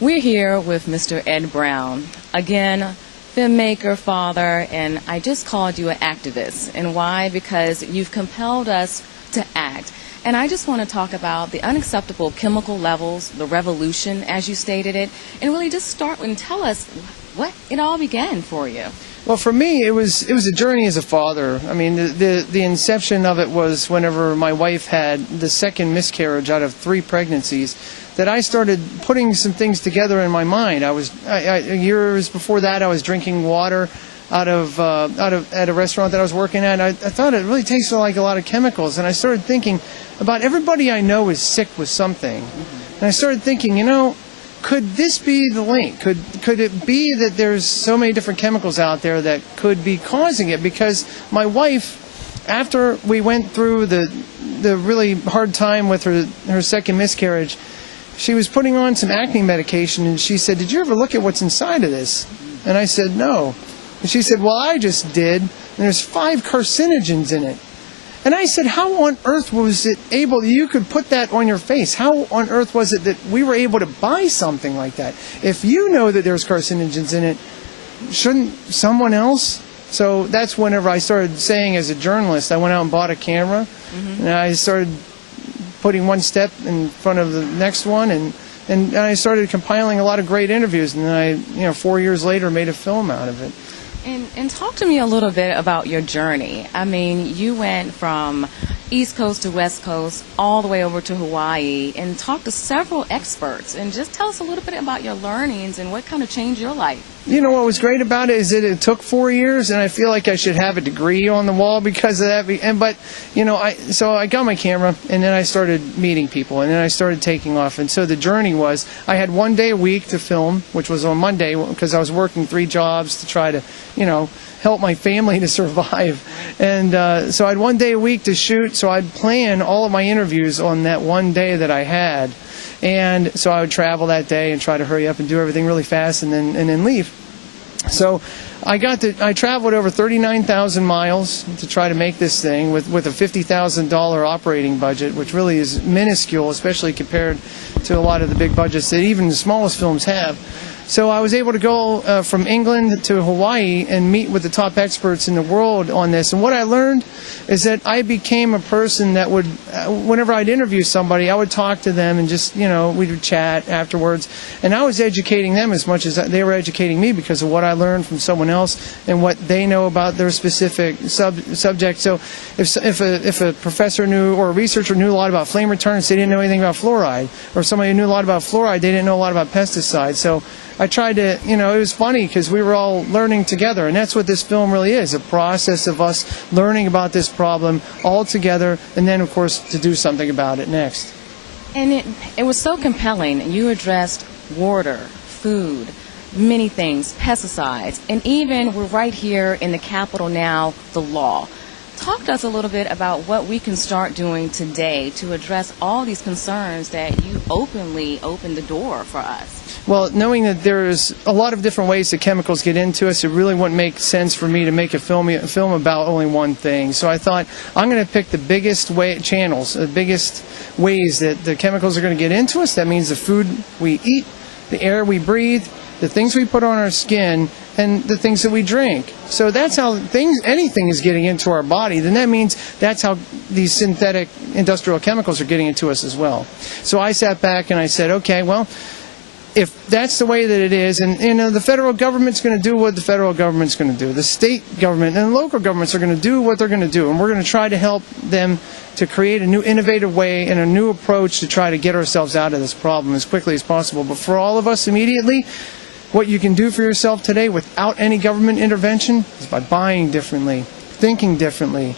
We're here with Mr. Ed Brown. Again, filmmaker, father, and I just called you an activist. And why? Because you've compelled us to act. And I just want to talk about the unacceptable chemical levels, the revolution, as you stated it, and really just start and tell us what it all began for you. Well, for me, it was a journey as a father. I mean, the inception of it was whenever my wife had the second miscarriage out of 3 pregnancies, that I started putting some things together in my mind. Years before that, I was drinking water out of at a restaurant that I was working at. I thought it really tasted like a lot of chemicals, and I started thinking about everybody I know is sick with something. And I started thinking, could this be the link? Could it be that there's so many different chemicals out there that could be causing it? Because my wife, after we went through the really hard time with her second miscarriage, she was putting on some acne medication, and she said, "Did you ever look at what's inside of this?" And I said, "No." And she said, "Well, I just did, and there's 5 carcinogens in it." And I said, "How on earth was it able, you could put that on your face? How on earth was it that we were able to buy something like that? If you know that there's carcinogens in it, shouldn't someone else?" So that's whenever I started saying, as a journalist, I went out and bought a camera, and I started putting one step in front of the next one, and I started compiling a lot of great interviews, and then I, 4 years later, made a film out of it. And talk to me a little bit about your journey. I mean, you went from East Coast to West Coast, all the way over to Hawaii, and talked to several experts. And just tell us a little bit about your learnings and what kind of changed your life. What was great about it is that it took 4 years, and I feel like I should have a degree on the wall because of that. But I got my camera, and then I started meeting people, and then I started taking off. And so the journey was, I had 1 day a week to film, which was on Monday, because I was working 3 jobs to try to, help my family to survive. And so I had 1 day a week to shoot, so I'd plan all of my interviews on that 1 day that I had. And so I would travel that day and try to hurry up and do everything really fast and then leave. So I traveled over 39,000 miles to try to make this thing with a $50,000 operating budget, which really is minuscule, especially compared to a lot of the big budgets that even the smallest films have. So I was able to go from England to Hawaii and meet with the top experts in the world on this. And what I learned is that I became a person that would, whenever I'd interview somebody, I would talk to them and just, we would chat afterwards. And I was educating them as much as they were educating me because of what I learned from someone else and what they know about their specific subject. So if a professor knew or a researcher knew a lot about flame retardants, they didn't know anything about fluoride. Or somebody who knew a lot about fluoride, they didn't know a lot about pesticides. So I tried to, it was funny because we were all learning together, and that's what this film really is, a process of us learning about this problem all together, and then, of course, to do something about it next. And it was so compelling. You addressed water, food, many things, pesticides, and even we're right here in the Capitol now, the law. Talk to us a little bit about what we can start doing today to address all these concerns that you openly opened the door for us. Well, knowing that there's a lot of different ways that chemicals get into us, it really wouldn't make sense for me to make a film about only one thing. So I thought, I'm going to pick the biggest channels, the biggest ways that the chemicals are going to get into us. That means the food we eat, the air we breathe, the things we put on our skin, and the things that we drink. So that's how anything is getting into our body. Then that means that's how these synthetic industrial chemicals are getting into us as well. So I sat back and I said, okay, well, if that's the way that it is, and the federal government's going to do what the federal government's going to do, the state government and the local governments are going to do what they're going to do, and we're going to try to help them to create a new innovative way and a new approach to try to get ourselves out of this problem as quickly as possible. But for all of us immediately, what you can do for yourself today without any government intervention is by buying differently, thinking differently,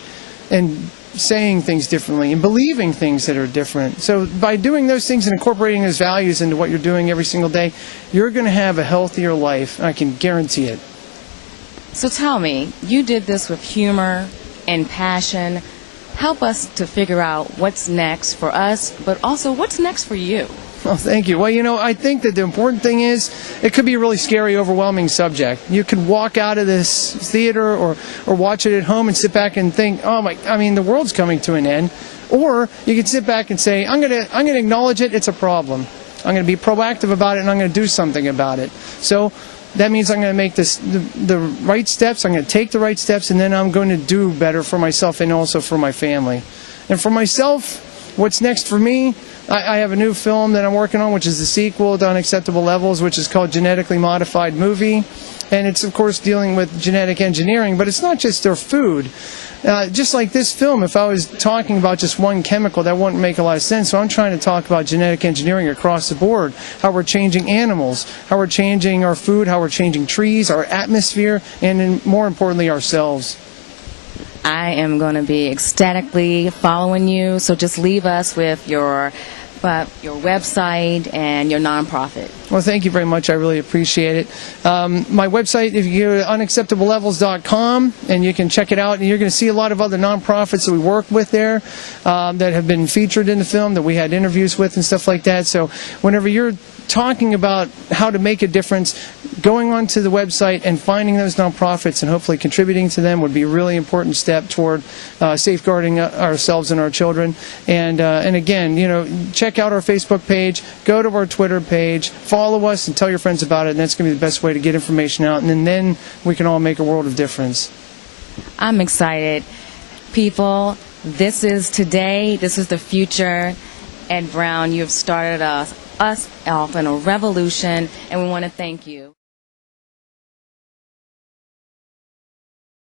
and saying things differently and believing things that are different. So by doing those things and incorporating those values into what you're doing every single day, you're going to have a healthier life, and I can guarantee it. So tell me, you did this with humor and passion. Help us to figure out what's next for us, but also what's next for you. Well, thank you. Well, I think that the important thing is it could be a really scary, overwhelming subject. You could walk out of this theater or watch it at home and sit back and think, the world's coming to an end. Or you could sit back and say, I'm going to acknowledge it, it's a problem. I'm going to be proactive about it, and I'm going to do something about it. So that means I'm going to make the right steps. I'm going to take the right steps, and then I'm going to do better for myself and also for my family. And for myself, what's next for me? I have a new film that I'm working on, which is the sequel to Unacceptable Levels, which is called Genetically Modified Movie. And it's, of course, dealing with genetic engineering, but it's not just their food. Just like this film, if I was talking about just one chemical, that wouldn't make a lot of sense. So I'm trying to talk about genetic engineering across the board, how we're changing animals, how we're changing our food, how we're changing trees, our atmosphere, and then, more importantly, ourselves. I am going to be ecstatically following you, so just leave us with your website and your nonprofit. Well, thank you very much. I really appreciate it. My website, if you go to unacceptablelevels.com, and you can check it out, and you're going to see a lot of other nonprofits that we work with there that have been featured in the film, that we had interviews with and stuff like that. So whenever you're talking about how to make a difference, going onto the website and finding those nonprofits and hopefully contributing to them would be a really important step toward safeguarding ourselves and our children. And again, check out our Facebook page, go to our Twitter page, follow us, and tell your friends about it. And that's going to be the best way to get information out. And then we can all make a world of difference. I'm excited. People, this is today. This is the future. Ed Brown, you have started us off in a revolution, and we want to thank you.